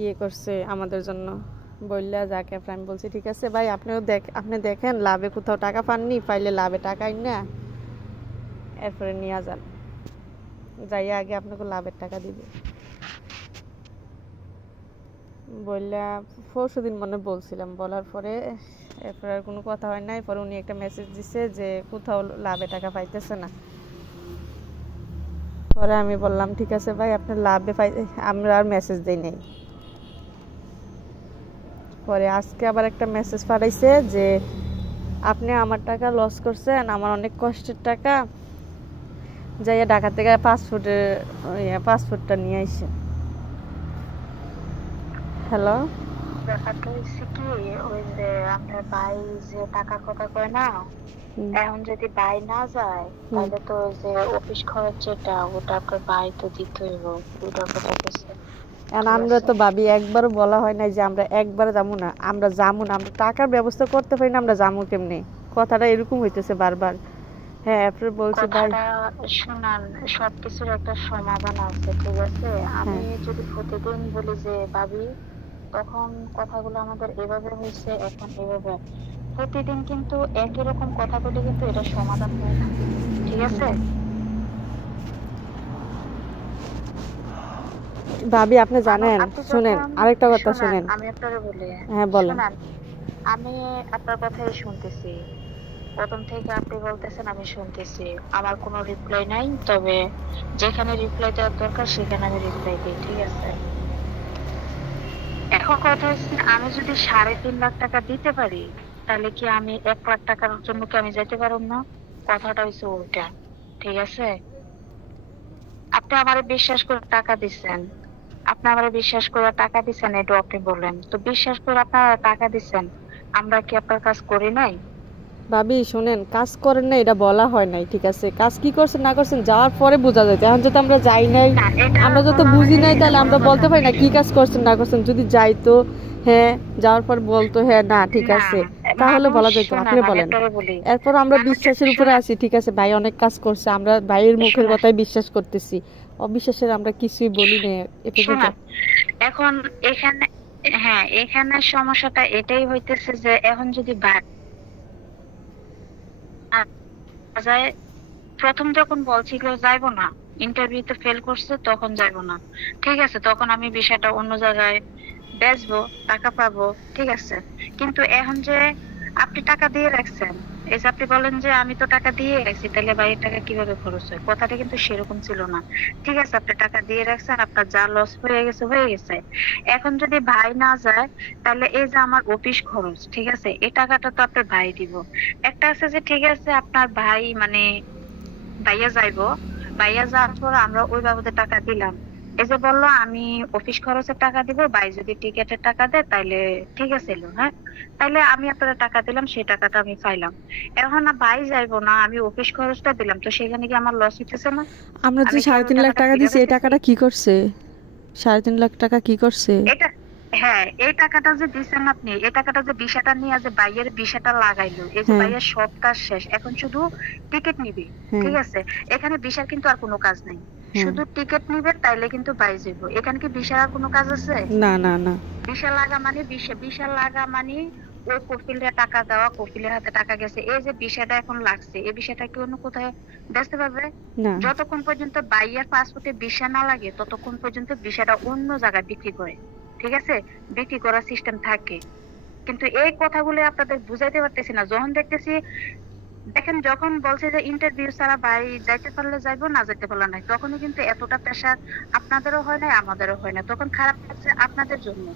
ইয়ে করছে আমাদের জন্য বললা যাকে আমি বলছি ঠিক আছে ভাই, আপনি দেখেন লাভে কোথাও টাকা পাননি, পাইলে লাভে টাকা আইন না এরপরে নিয়ে যান, যাইয়া আগে আপনাকে লাভের টাকা দিবে বললা। পরশুদিন মনে বলছিলাম, বলার পরে এরপর আর কোনো কথা হয় নাই। পরে উনি একটা মেসেজ দিছে যে কোথাও লাভে টাকা পাইতেছে না। পরে আমি বললাম ঠিক আছে ভাই, আপনার লাভে পাই, আমরা আর মেসেজ দিই নাই। পরে আজকে আবার একটা মেসেজ পাঠাইছে যে আপনি আমার টাকা লস করছেন, আমার অনেক কষ্টের টাকা, যাইয়া ঢাকা থেকে পাসপোর্টটা নিয়ে আইসে। হ্যালো, ব্যাপারটা হচ্ছে কি, ওই যে আপনার ভাই যে টাকার কথা কয় না, এখন যদি ভাই না যায় তাহলে তো ওই যে অফিস খরচ যেটা ওটা আপনার ভাই তো দিতেই হইব, ওটার কথা কইছে। আর আমরা তো ভাবি একবারও বলা হয় নাই যে আমরা একবারে যাবো না, আমরা যাবো না, আমরা টাকার ব্যবস্থা করতে পারি না, আমরা যাবো কেমনে, কথাটা এরকম হইতেছে বারবার। হ্যাঁ এরপর বলছি ভাই, কথাটা শুনান, সবকিছুর একটা সমাধান আছে, ঠিক আছে? আমি যদি প্রতিদিন বলি যে ভাবি, তখন কথাগুলো আমাদের এভাবে হয়েছে, এখন এভাবে, প্রতিদিন কিন্তু একই রকম কথা বলে কিন্তু এটা সমাধান হয় না, ঠিক আছে? ভাবি আপনি জানেন, আপনি শুনেন যখন আরেকটা কথা শুনেন। আমি আপনারে বলি, হ্যাঁ বলেন। শুনান, আমি আপনার কথাই শুনতেছি, প্রথম থেকে আপনি বলতেছেন আমি শুনতেছি, আমার কোনো রিপ্লাই নাই, তবে যেখানে রিপ্লাই দেওয়ার দরকার সেখানে আমি রিপ্লাই দিই, ঠিক আছে? এখন কথা হচ্ছে, আমি যদি 3.5 লাখ টাকা দিতে পারি, তাহলে কি আমি 1 লাখ টাকার জন্য কি আমি যেতে পারব না? কথাটা হচ্ছে ওইটা, ঠিক আছে? আপনি আমারে বিশ্বাস করে টাকা দিচ্ছেন, এটা আপনি বলেন তো, বিশ্বাস করে আপনারা টাকা দিচ্ছেন, আমরা কি আপনার কাজ করি নাই? ভাবি শুনেন, কাজ করেন না এটা বলা হয় নাই, ঠিক আছে? কাজ কি করছেন না করছেন যাওয়ার পরে বোঝা যায়। এখন যদি আমরা যাই নাই, না, এটা আমরা যত বলা বুঝি হয়নি, নাই, এটা তাহলে কোনো আমরা কথা বলতে না। পারি না কি কাজ করছেন না করছেন। যদি যাইতো, হ্যাঁ যাওয়ার পর বলতো হ্যাঁ না ঠিক না, আছে, তাহলে বলা যেত। শোনেন, আপনি আমি বলেন। আপনারে বলি, এরপর আমরা মানুষ, বিশ্বাসের উপরে শোনেন, আছি, ঠিক আছে ভাই অনেক কাজ করছে, আমরা ভাইয়ের মুখের শোনেন, কথাই বিশ্বাস করতেছি, অবিশ্বাসের আমরা কিছুই বলি না এ পর্যন্ত। শোনেন, এখন এখানে, হ্যাঁ, এখানে সমস্যাটা এটাই হইতেছে যে এখন যদি যায়, প্রথম যখন বলছিল যাইবো না, ইন্টারভিউতে ফেল করছে, তখন যাইবো না, ঠিক আছে, তখন আমি বিষয়টা অন্য জায়গায় বেচবো, টাকা পাবো, ঠিক আছে। কিন্তু এখন যে আপনি টাকা দিয়ে রাখছেন, এই যে আপনি বলেন যে আমি তো টাকা দিয়ে রাখছি, তাহলে ভাইয়ের টাকা কিভাবে খরচ হয়? কথাটা কিন্তু সেরকম ছিল না, ঠিক আছে? আপনি টাকা দিয়ে রাখছেন, আপনার যা লস হয়ে গেছে হয়ে গেছে। এখন যদি ভাই না যায়, তাহলে এই যে আমার অফিস খরচ, ঠিক আছে, এই টাকাটা তো আপনার ভাই দিব। একটা আছে যে ঠিক আছে আপনার ভাই মানে ভাইয়া যাইবো, ভাইয়া যাওয়ার পর আমরা ওই বাবদে টাকা দিলাম, এই যে বললো আমি অফিস খরচের টাকা দিব, ভাই যদি টিকেটের টাকা দেয় তাইলে ঠিক আছে, এলো, হ্যাঁ, তাইলে আমি আপনার টাকা দিলাম, সেই টাকাটা আমি পাইলাম। এখন না ভাই যাইবো না, আমি অফিস খরচটা দিলাম, তো সেখানে কি আমার লস হইতেছে না? আমরা যে আমি কি সাড়ে আমার তিন লাখ টাকাটা টাকা ফিরে দিছি, এই পাইতেছি? টাকাটা কি করছে? 3.5 লাখ টাকা কি করছে? এটা, হ্যাঁ, এই টাকাটা যে দিচ্ছেন আপনি, এই টাকাটা যে ভিসাটা নিয়ে যে বাইয়ের ভিসাটা লাগাইলো, এই যে হ্যাঁ বাইয়ের সব কাজ শেষ, এখন শুধু টিকিট নিবে, হ্যাঁ ঠিক আছে? এখানে ভিসার কিন্তু আর কোনো কাজ নাই, হ্যাঁ। শুধু টিকিট নিবে, তাইলে কিন্তু বাই যাইবো। এখানে কি ভিসার আর কোনো কাজ আছে? না না না ভিসা লাগা মানে ওই কফিলের টাকা দেওয়া, কফিলের হাতে টাকা গেছে, এই যে ভিসাটা এখন লাগছে, এই ভিসাটা কি অন্য কোথায় বেচতে পারবে? না। যতক্ষণ পর্যন্ত বাইয়ের পাসপোর্টে ভিসা না লাগে, ততক্ষণ পর্যন্ত ভিসাটা অন্য জায়গায় বিক্রি করে, ঠিক আছে? বিক্রি করার সিস্টেম থাকে। কিন্তু এই কথাগুলো আপনাদের বুঝাইতে পারতেছি না, যখন দেখতেছি, দেখেন, যখন বলছে যে ইন্টারভিউ ছাড়া ভাই যাইতে পারলে যাইবো, না যাইতে পারলে নাই, তখনই কিন্তু এতটা প্রেশার আপনাদেরও হয় না, আমাদেরও হয় না, তখন খারাপ লাগছে আপনাদের জন্য,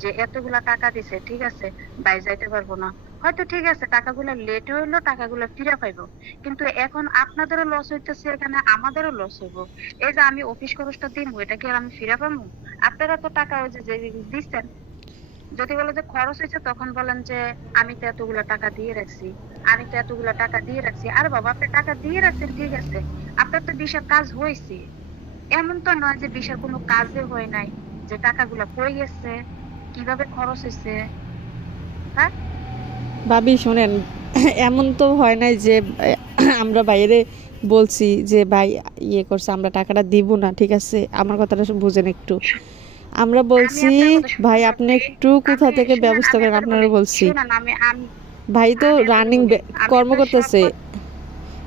যে এতগুলা টাকা দিছে, ঠিক আছে, ভাই যাইতে পারবো না, হয়তো ঠিক আছে টাকাগুলো লেট হইলো, টাকাগুলো ফিরে পাইবো, কিন্তু এখন আপনাদেরও লস হইতেছে, এখানে আমাদেরও লস হইবো। এই যে আমি অফিস খরচটা দিব, এটা কি আর আমি ফিরে পাবো? আপনারা তো টাকা ওই যে দিচ্ছেন, যদি বলে যে খরচ হয়েছে, তখন বলেন যে আমি তো এতগুলা টাকা দিয়ে রাখছি, আরে বাবা, আপনি টাকা দিয়ে রাখছেন, ঠিক আছে, আপনার তো বিশাল কাজ হয়েছে, এমন তো নয় যে বিশাল কোনো কাজে হয় নাই, যে টাকাগুলা পড়ে গেছে, কিভাবে খরচ হয়েছে, হ্যাঁ? ভাবি শোনেন, এমন তো হয় নাই যে আমরা বাইরে বলছি যে ভাই ইয়ে করছে আমরা টাকাটা দিব না, ঠিক আছে? আমার কথাটা বুঝেন একটু। আমরা বলছি আপনার কথা শুনুন ভাই না, আপনি please। একটু কোথা আমি থেকে শুনুন, ব্যবস্থা আমি করেন, আপনাকে আপনারা বলি, বলছি। শুনুন, আমি ভাই তো আমি আপনাকে রানিং বলি, আমি কর্ম আপনার সব করতেছে, কথা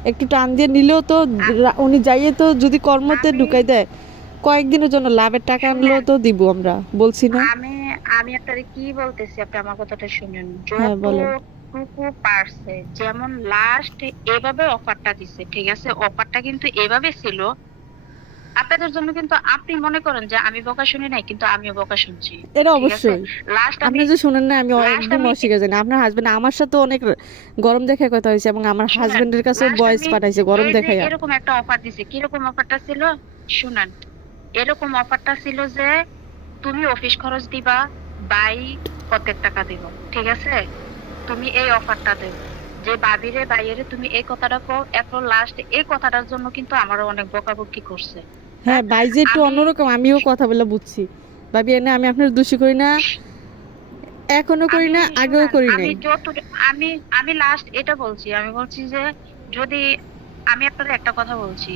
একটু টান দিয়ে নিলেও তো আ- উনি যাইয়ে তো যদি কর্মতে আমি ঢুকাই দেয় কয়েকদিনের জন্য লাভের টাকা আনলেও শুনেন, তো দিব আমরা, বলছি না? আমি আমি আপনাকে কি বলতেছি, আপনি আমার কথাটা শুনেন। হ্যাঁ বলেন। যতটুকু পারছে, যেমন লাস্ট এভাবে অফারটা দিছে, ঠিক আছে, অফারটা কিন্তু এভাবে ছিল আপনাদের জন্য, কিন্তু আপনি মনে করেন যে আমি বকা শুনি নাই, কিন্তু আমিও বকা শুনছি। এটা ঠিক আছে, অবশ্যই। লাস্ট আপনি আমি যে শুনেন না, আমি লাস্ট একদম আমি অস্বীকার জানি। আপনার হাজবেন্ড আমার সাথে অনেক গরম দেখায় কথা হয়েছে এবং আমার শুনেন, হাজবেন্ডের কাছেও লাস্ট ভয়েস আমি পাঠাইছে গরম এই যে দেখাইয়া। এরকম একটা অফার দিছে, কিরকম অফারটা ছিল শুনেন। এরকম অফারটা ছিল যে তুমি অফিস খরচ দিবা, বাই কত টাকা দিব, ঠিক আছে, তুমি এই অফারটা দেব, যে বাবিরে বাইরে তুমি এই কথাটা কও। এরপর লাস্ট এই কথাটার জন্য কিন্তু আমারও অনেক বকাবকি করছে। হ্যাঁ হ্যাঁ, ভাই যে একটু আমি অন্যরকম, আমিও কথা বলে বুঝছি ভাবি, এনে আমি আপনার দোষী করি না, এখনো করি আমি না, আগেও শুনেন, করি আমি নাই। যত আমি আমি লাস্ট এটা বলছি, আমি বলছি যে যদি আমি আপনাদের একটা কথা বলছি,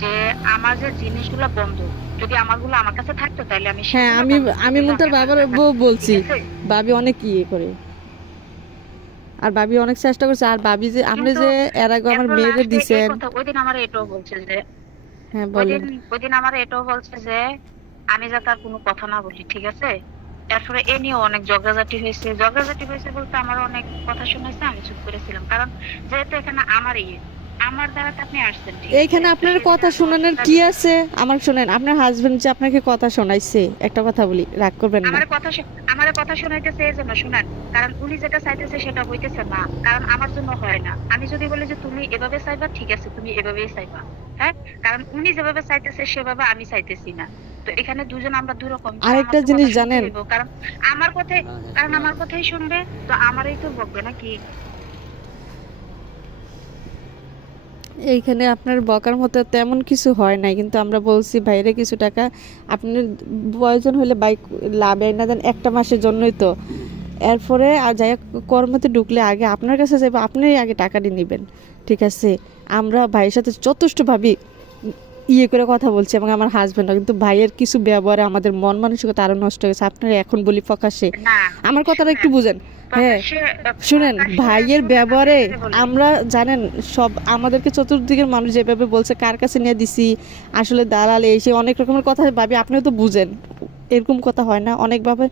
যে আমার যে জিনিসগুলো বন্ধ, যদি আমারগুলো আমার কাছে থাকতো তাহলে আমি হ্যাঁ সেগুলো আমি বন্ধ করে আমি দিলে মুনতার আমি আমার বাবার টাকা বউ দিতাম, ঠিক বলছি, আছে। ভাবি অনেক ইয়ে করে, আর ভাবি অনেক চেষ্টা করছে, আর ভাবি যে আপনি কিন্তু যে এর আগে আমার এরপর মেয়েরে লাস্টে এই দিছেন। কথা, ওই দিন আমার এটাও বলছে যে হ্যাঁ ওই বলেন। দিন ওই দিন আমার এটাও বলছে যে আমি যাতে আর কোনো কথা না বলি, ঠিক আছে। তারপরে এ নিয়ে অনেক ঝগড়াঝাটি হয়েছে বলতে আমার অনেক কথা শুনেছে, আমি চুপ করেছিলাম, কারণ যেহেতু এখানে আমার আমার দ্বারাতে আপনি আসছেন, ঠিক আছে, এইখানে তো আপনার সেই জন্য কথা আমি শোনানোর অফিসটা কি দিছি। আছে? আমার শোনেন, আপনার হাজবেন্ড যে আপনাকে কথা শোনাইছে, একটা কথা বলি, রাগ করবেন না। আমার কথা শোনাইতেছে এই জন্য শুনেন, কারণ উনি যেটা চাইতেছে সেটা হইতেছে না, কারণ আমার জন্য হয় না। আমি যদি বলি যে তুমি এভাবে চাইবা, ঠিক আছে তুমি এভাবেই চাইবা, হ্যাঁ, কারণ উনি যেভাবে চাইতেছে সেভাবে আমি চাইতেছি না। তো এখানে দুজন আমরা দুই রকম, তো আমার আরেকটা তো জিনিস কথা শুনতে জানেন, হইব, কারণ আমার কথাই শুনবে, তো আমারই তো বকবে নাকি। এইখানে আপনার বকার মতো তেমন কিছু হয় নাই, কিন্তু আমরা বলছি বাইরে কিছু টাকা আপনি প্রয়োজন হলে বাইক লাভ না দেন, একটা মাসের জন্যই তো। এরপরে আর যাই হোক, কর্মতে ঢুকলে আগে আপনার কাছে যাবো, আপনি আগে টাকাটি নেবেন, ঠিক আছে। আমরা ভাইয়ের সাথে যথেষ্ট ভাবি ইয়ে করে কথা বলছি এবং আমার হাজব্যান্ডও, কিন্তু ভাইয়ের কিছু ব্যবহারে আমাদের মন মানসিকতা আরও নষ্ট হয়ে গেছে। আপনারা এখন বলি প্রকাশ্যে, না, আমার কথাটা একটু শুনেন, বুঝেন। হ্যাঁ প্রকাশ্যে শুনেন, ভাইয়ের শুনেন, আমি ব্যবহারে আপনাকে বলি, আমরা জানেন সব আমাদেরকে চতুর্দিকের মানুষ যেভাবে বলছে কার কাছে নিয়ে দিছি, আসলে দালাল এই সেই অনেক রকমের কথা ভাবি, আপনিও তো বুঝেন এরকম কথা হয় না অনেকভাবে।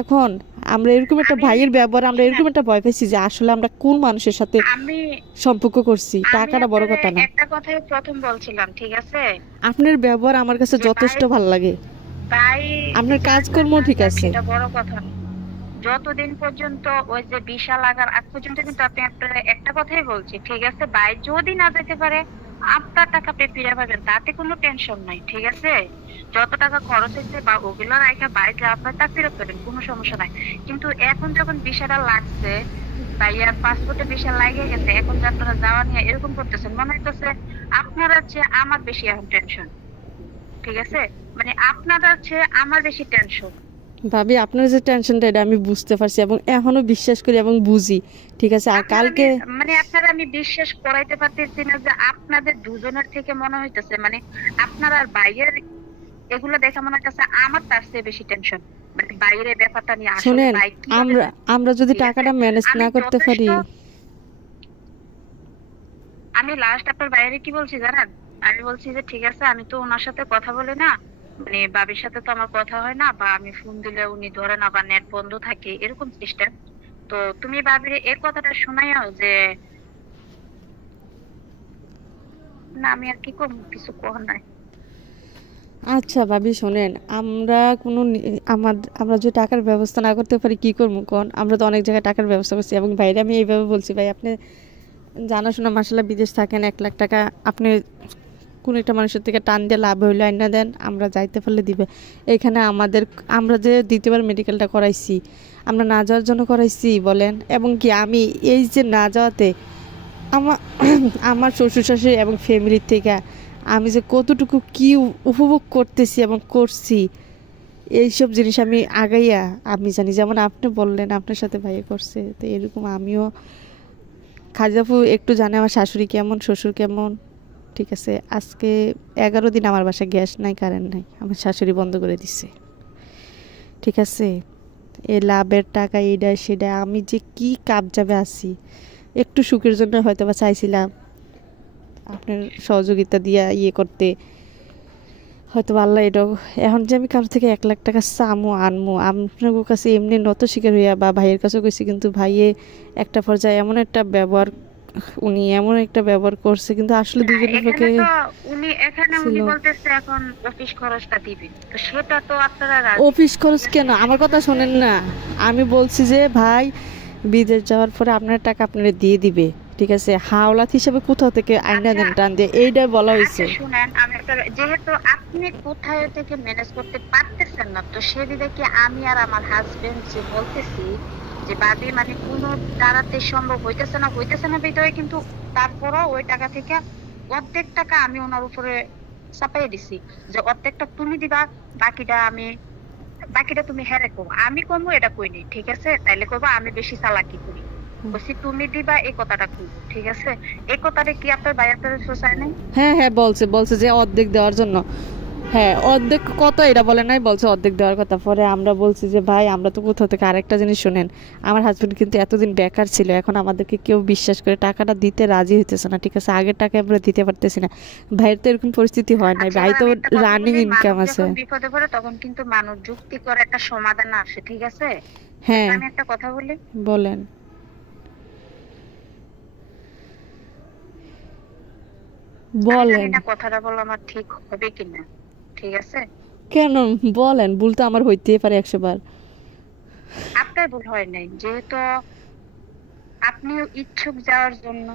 এখন আমরা এরকম একটা আমি ভাইয়ের ব্যবহার, আমরা শুনেন, এরকম একটা ভয় পেয়েছি যে আসলে আমরা কোন মানুষের সাথে আমি সম্পর্ক করছি, আমি টাকাটা বড় আপনারে কথা না। একটা কথাই প্রথম বলছিলাম, ঠিক আছে, আপনার ব্যবহার আমার কাছে যে যথেষ্ট ভালো লাগে, ভাই আপনার যাক আর কাজকর্ম না ঠিক যাক আছে। সেটা বড় কথা না। যতদিন পর্যন্ত ওই যে ভিসা লাগার আগ পর্যন্ত কিন্তু আপনি আপনার একটা কথাই বলছি, ঠিক আছে, ভাই যদি না যেতে পারে আপনার টাকা আপনি ফিরে পাবেন, তাতে কোনো টেনশন নাই, ঠিক আছে। যত টাকা খরচ হয়েছে বা ওগুলো রাখা ভাই যা আপনার তা ফেরত পাবেন, কোনো সমস্যা নাই। কিন্তু এখন যখন ভিসাটা লাগছে, ভাইয়ার পাসপোর্টে ভিসা লাগে গেছে, এখন যে আপনারা যাওয়া নিয়ে এরকম করতেছেন, মনে হইতেছে আপনারা চেয়ে আমার বেশি এখন টেনশন, ঠিক আছে, মানে আপনারা চেয়ে আমার বেশি টেনশন। ভাবি আপনার যে টেনশনটা এটা আমি বুঝতে পারছি এবং এখনো বিশ্বাস করি এবং বুঝি, ঠিক আছে। আর কালকে আপনারা আমি বিশ্বাস করাইতে পারতেছি না যে আপনাদের দুজনের থেকে মনে হইতেছে, মানে আপনার আর বাইরের এগুলো দেখে মনে হইতেছে আমার তার চেয়ে বেশি টেনশন, মানে বাইরের ব্যাপারটা নিয়ে আসলে শুনেন, ভাই কিভাবে আমরা যায়, আমরা যদি ঠিক আছে। টাকাটা ম্যানেজ আমি না করতে যথেষ্ট পারি, আমি লাস্ট আপনার বাইরে কি বলছি জানেন, আমি বলছি যে ঠিক আছে, আমি তো ওনার সাথে কথা বলি না, মানে বাবির সাথে তো আমার কথা হয় না, বা আমি ফোন দিলে উনি ধরে না, বা নেট বন্ধ থাকে, এরকম সিস্টেম। তো তুমি বাবির এর কথাটা শোনাইও যে না, আমি আর কি করবো, কিছু করার নাই। আচ্ছা ভাবি শোনেন, আমরা কোনো আমরা যদি টাকার ব্যবস্থা না করতে পারি কি করবো কোন? আমরা তো অনেক জায়গায় টাকার ব্যবস্থা করছি এবং ভাইরে আমি এইভাবে বলছি, ভাই আপনি জানাশোনা মাসাল্লাহ বিদেশ থাকেন, 1 লাখ টাকা আপনি কোনো একটা মানুষের থেকে টান দিয়ে লাভ হইলে আইনা দেন, আমরা যাইতে পারলে দিবে। এখানে আমরা যে দ্বিতীয়বার মেডিকেলটা করাইছি, আমরা না যাওয়ার জন্য করাইছি বলেন, এবং কি আমি এই যে না যাওয়াতে আমার আমার শ্বশুর শাশুড়ি এবং ফ্যামিলির থেকে আমি যে কতটুকু কি উপভোগ করতেছি এবং করছি, এইসব জিনিস আমি আগাইয়া আমি জানি। যেমন আপনি বললেন আপনার সাথে ভাইয়া করছে, তো এরকম আমিও খাজাফু একটু জানে আমার শাশুড়ি কেমন, শ্বশুর কেমন, ঠিক আছে। আজকে 11 দিন আমার বাসায় গ্যাস নাই, কারেন্ট নাই, আমার শাশুড়ি বন্ধ করে দিছে। ঠিক আছে, এই লাভের টাকা এইটা সেটা আমি যে কি কাবজাবে আছি, একটু সুখের জন্য হয়তো বা চাইছিলাম আপনার সহযোগিতা দিয়া ইয়ে করতে, হয়তো বা আল্লাহ এটাও। এখন যে আমি কারোর থেকে 1 লাখ টাকা চামো আনমো, আপনার কাছে এমনি নত শিকার হইয়া বা ভাইয়ের কাছেও গেছি, কিন্তু ভাইয়ে একটা পর্যায়ে এমন একটা ব্যবহার, উনি এমন একটা ব্যবহার করছে, কিন্তু আসলে না, দুজনের এখানে পক্ষে তো এখানে ছিল। উনি বলতেছে এখন অফিস খরচটা দিবে, তো সেটা তো আপনারা রাজি, অফিস খরচ ঠিক কেন, আছে? আমার কথা শোনেন না। আমি বলছি যে ভাই বিদেশ যাওয়ার পরে আপনার টাকা আপনারা দিয়ে দিবে, ঠিক আছে, হাওলাত হিসেবে কোথাও থেকে আইনা আচ্ছা দেন টান দিয়ে, এইটাই বলা হয়েছে। আচ্ছা শুনেন, আমি একটা, যেহেতু আপনি কোথায় থেকে ম্যানেজ করতে পারতেছেন না, তো সেদিকে কি আমি আর আমার হাজবেন্ড যে বলতেছি যে ভাবি মানে কোনো দাঁড়াতে সম্ভব হইতেছে না ভিতরে, কিন্তু তারপরও ওই টাকা থেকে অর্ধেক টাকা আমি ওনার উপরে চাপাই দিছি, যে অর্ধেকটা তুমি দিবা, বাকিটা বাকিটা তুমি হেরে কো, আমি কমবো এটা কইনি, ঠিক আছে? তাইলে কইবা আমি বেশি চালাকি করি, বলছি তুমি দিবা এই কথাটা কই, ঠিক আছে? এই কথাটা কি আপনার ভাই আপনার সোসায় নাই? হ্যাঁ হ্যাঁ, বলছে বলছে যে অর্ধেক দেওয়ার জন্য। হ্যাঁ, অর্ধেক কত এটা বলে নাই, বলছে অর্ধেক দেওয়ার কথা। পরে আমরা বলছি যে ভাই আমরা তো কোথাও থেকে, আরেকটা জিনিস শুনেন, আমার হাজবেন্ড কিন্তু এতদিন বেকার ছিল, এখন আমাদেরকে কেউ বিশ্বাস করে টাকাটা দিতে রাজি হইতেছে না, ঠিক আছে, আগের টাকা আমরা দিতে পারতেছি না। ভাইয়ের তো এরকম পরিস্থিতি হয় নাই, আচ্ছা ভাই এবার তো আমি একটা কথা রানিং বলি, ইনকাম মানুষ আছে। যখন বিপদে পড়ে তখন কিন্তু মানুষ যুক্তি করে একটা সমাধান আসে, ঠিক আছে? হ্যাঁ, আমি একটা কথা বলি, বলেন আমি জানি বলেন। না কথাটা বলা আমার ঠিক হবে কিনা, ঠিক আছে? কেন, বলেন, ভুল তো আমার হইতেই পারে 100 বার। আপনার ভুল হয় নাই, যেহেতু আপনিও ইচ্ছুক যাওয়ার জন্য,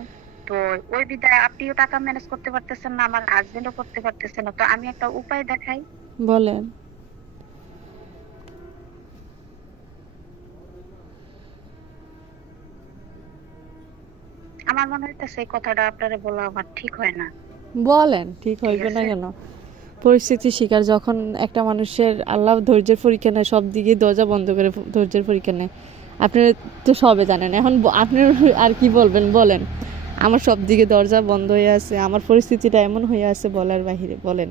তো ওই বিধায় আপনিও টাকা ম্যানেজ করতে পারতেছেন না, আমার হাজবেন্ডও করতে পারতেছে না, তো আমি একটা উপায় দেখাই। বলেন। আমার মনে হইতেছে এই কথাটা আপনারা বলা আমার ঠিক হয় না, বলেন, ঠিক ঠিক হইবে না আছে? কেন? পরিস্থিতির শিকার যখন একটা মানুষের, আল্লাহ ধৈর্যের পরীক্ষা নেয়, সব দিকে দরজা বন্ধ করে ধৈর্যের পরীক্ষা নেয়। আপনি তো সবে জানেন, এখন আপনি আর কি বলবেন বলেন। আমার সব দিকে দরজা বন্ধ হয়ে আছে, আমার পরিস্থিতিটা এমন হয়ে আছে বলার বাহিরে। বলেন,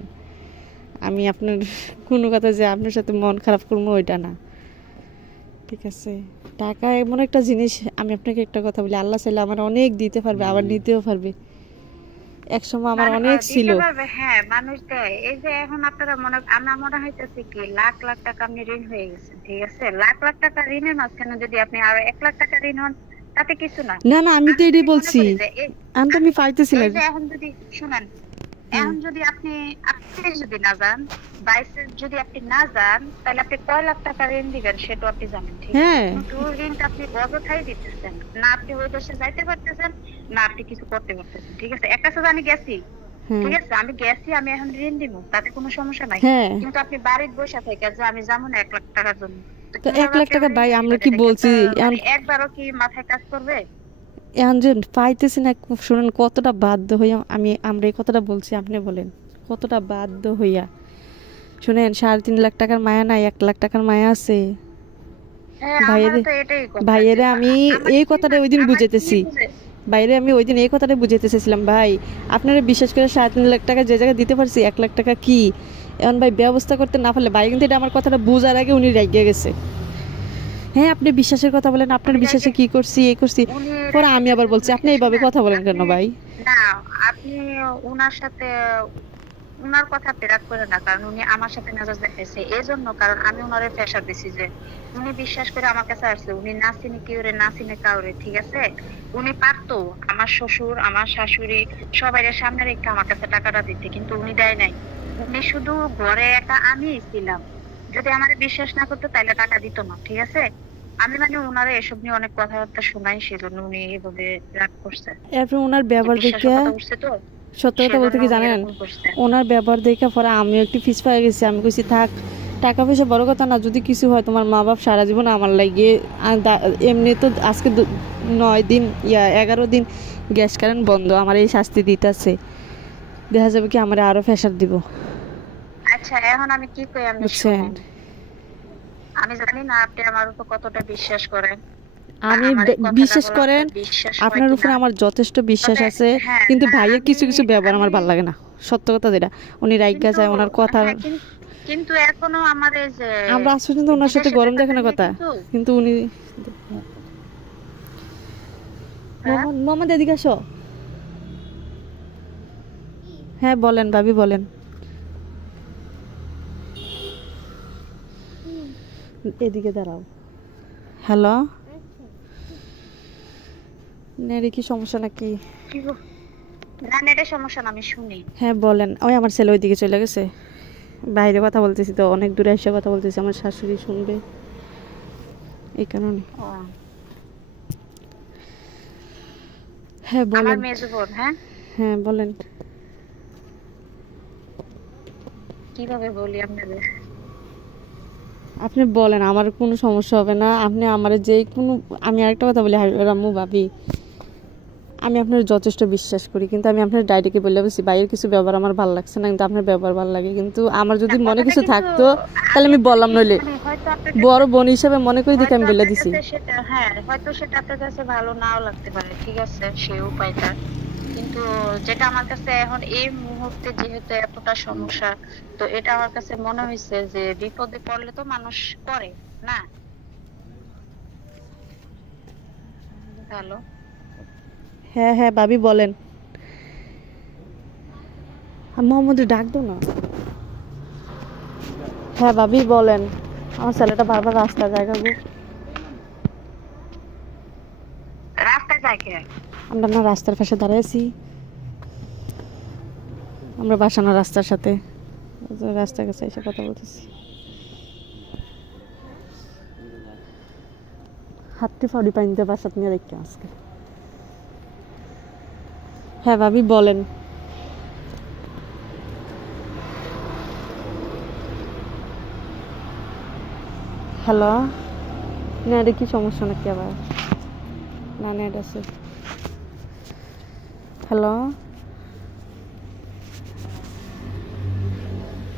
আমি আপনার কোনো কথা যে আপনার সাথে মন খারাপ করবো ওইটা না, ঠিক আছে। টাকা এমন একটা জিনিস, আমি আপনাকে একটা কথা বলি, আল্লাহ চাইলে আমার অনেক দিতে পারবে, আবার নিতেও পারবে। একসময় আমার অনেক ছিল। দিতে পারবে, হ্যাঁ মানুষ দেয়। এই যে এখন আপনারা আমার মনে হইতেছে কি লাখ লাখ টাকা আপনি ঋণ হয়ে গেছেন, ঠিক আছে? লাখ লাখ টাকা ঋণের মাঝখানে যদি আপনি আরো 1 লাখ টাকা ঋণ হন, তাতে কিছু না। না না, আমি তো আমি এটাই যদি মনে বলছি, করি যে আমি তো আমি পাইতেছি না। এই যে এখন যদি শুনেন, এখন যদি আপনি যদি না যান, বাইসে যদি আপনি না যান, তাহলে আপনি কয় লাখ টাকা ঋণ দিবেন সেটা আপনি জানেন, ঠিক আছে? হ্যাঁ কিন্তু ঋণটা আপনি অযথাই দিতেছেন না, আপনি ওই দেশে যাইতে পারতেছেন না, আপনি কিছু করতে পারতেছেন, ঠিক আছে? একটা সাথে আমি গেছি, হ্যাঁ ঠিক আছে, আমি গেছি, আমি এখন ঋণ দিব, তাতে কোনো সমস্যা নাই। হ্যাঁ। কিন্তু আপনি বাড়ির বসে থেকে যে আমি যাবো না 1 লাখ টাকার জন্য, তো তো কিভাবে 1 লাখ আপনি টাকা ঋণ ভাই আমরা দিবেন? কি এটা কি বলছি একটা এখন? মানে একবারও কি মাথায় কাজ করবে? এখন যে পাইতেছি না, শুনেন কতটা বাধ্য হইয়া আমরা এই কথাটা বলছি, আপনি বলেন কতটা বাধ্য হইয়া। শুনেন, 3.5 লাখ টাকার মায়া নাই, 1 লাখ টাকার মায়া আছে। হ্যাঁ ভাইয়ের, আমারও তো এটাই কথা, ভাইয়েরে যে আমি আমার এই কি কথাটা ওই দিন আমার কি বুঝাইতেছি, বুঝে, বাইরে আমি ওই দিন এই কথাটা বুঝাইতে চেয়েছিলাম, ভাই আপনারা বিশ্বাস করে 3.5 লাখ টাকা যে জায়গায় দিতে পারছি, 1 লাখ টাকা কি এখন ভাই ব্যবস্থা করতে না পারলে, ভাই কিন্তু এটা আমার কথাটা বুঝার আগে উনি রেগে গেছে। হ্যাঁ, আপনি বিশ্বাসের কথা বলেন, আপনার উনি বিশ্বাসে রেগে কি করছি এই করছি। উনি পরে রেগে আমি আবার গেছে, বলছি উনি আপনি এইভাবে শুনেন, কথা বলেন কেন আপনি ভাই? না, আপনি উনার সাথে উনার কথা প্রেরাক করে না, কারণ উনি আমার সাথে মেজাজ দেখাইছে এই জন্য, কারণ আমি উনারে প্রেশার দিছি যে উনি বিশ্বাস করে আমার কাছে আসছে, উনি না চিনি কেউরে, না চিনি কাউরে, ঠিক আছে? উনি পারতো আমার শ্বশুর আমার শাশুড়ি সবাই সামনে রেখে আমার কাছে টাকাটা দিতে, কিন্তু উনি দেয় নাই। উনি শুধু ঘরে একা আমি ছিলাম, যদি আমার বিশ্বাস না করতো তাহলে টাকা দিত না, ঠিক আছে? আমি মানে উনারে এসব নিয়ে অনেক কথাবার্তা শোনাই, সেজন্য উনি এভাবে রাগ করছে, এরপর ওনার যে ব্যবহার দেখে, বিশ্বাসের কথা উঠছে তো, সত্য কথা বলতে সেজন্য কি উনি জানেন, এরকম করছে। ওনার ব্যবহার দেখে পরে আমিও একটু ফিস পাই গেছি। আমি কইছি থাক, টাকা পয়সা বড় কথা না, যদি কিছু হয় তোমার মা বাপ সারা জীবন আমার লাগিয়ে, এমনি তো আজকে 9 দিন 11 দিন গ্যাস কারেন্ট বন্ধ, আমার এই শাস্তি দিতেছে, দেখা যাবে কি আমার আরো প্রেশার দিব, আচ্ছা এখন আমি কি কই আপনি বুঝছেন? শুনেন, আমি জানি না আপনি আমার উপর কতটা বিশ্বাস করেন, বা আমি আমার এই কথাটা বিশ্বাস বলা করেন, আপনার বিশ্বাস হয় আপনার উপরে কিনা। আমার যথেষ্ট বিশ্বাস তবে আছে, হ্যাঁ, কিন্তু না ভাইয়ের আমি কিছু কিছু ব্যবহার আমি আমার ভালো লাগে না, সত্য কথা যেটা। উনি রাইগা কিন্তু যায় ওনার কথা। হ্যাঁ, কিন্তু এখনো আমার এই যে আমরা আজ পর্যন্ত ওনার সাথে বিদেশে গরম ব্যাপারটা দেখানোর নিয়ে কথা, কিন্তু কিন্তু উনি হ্যাঁ? মোহাম্মদ এদিকে আসো। হ্যাঁ বলেন ভাবি বলেন। এদিকে দাঁড়াও। হ্যালো, নেড়ে কি সমস্যা নাকি? কি গো? না নেটের সমস্যা না, আমি শুনি। হ্যাঁ বলেন। ওই আমার ছেলে ওইদিকে চলে গেছে, বাইরে কথা বলতেছি তো, অনেক দূরে এসে কথা বলতেছি, আমার শাশুড়ি শুনবে এই কারণে। ও, হ্যাঁ আমার বলেন। মেজো বোন। হ্যাঁ, হ্যাঁ বলেন। কিভাবে বলি আপনাদের? আপনি বলেন, আমার কোনো সমস্যা হবে না। আপনি আমার যে কোনো, আমি আরেকটা কথা বলি রাম্মু ভাবি, আমি আপনার যথেষ্ট বিশ্বাস করি, কিন্তু আমি আপনার ডাইরেক্টলি বলে বলছি বাইরের কিছু ব্যবহার আমার ভালো লাগছে না, কিন্তু আপনার ব্যবহার ভালো লাগে। কিন্তু আমার যদি না, মনে কথাটা কিছু কিন্তু থাকতো তাহলে আমি বললাম, নইলে মানে হয়তো আপনার বড় বোন হিসেবে মনে করি দেখে হয়তো আমি বলে আপনার দিছি। কাছে সেটা, হ্যাঁ হয়তো সেটা আপনার কাছে ভালো নাও লাগতে পারে, ঠিক আছে, সেই উপায়টা। কিন্তু যেটা আমার কাছে এখন এই মুহূর্তে যেহেতু এতটা সমস্যা, তো এটা আমার কাছে মনে হয়েছে যে বিপদে পড়লে তো মানুষ করে না। হ্যালো, হ্যাঁ হ্যাঁ ভাবি বলেন। মোহাম্মদের ডাক দো না। হ্যাঁ ভাবি বলেন। আমার ছেলেটা বারবার রাস্তায় জায়গা গো। রাস্তায় যায় কে? আমরা না রাস্তার পাশে দাঁড়াইছি, আমরা বাসানো রাস্তার সাথে, রাস্তার কাছে এসে কথা বলতেছি। হাতটি ফাড়ি পাইনতে বাসাত নিয়ে রেখে আজকে। হ্যাঁ ভাবি বলেন। হ্যালো, নেটে কি সমস্যা নাকি আবার? না নেট আছে। হ্যালো।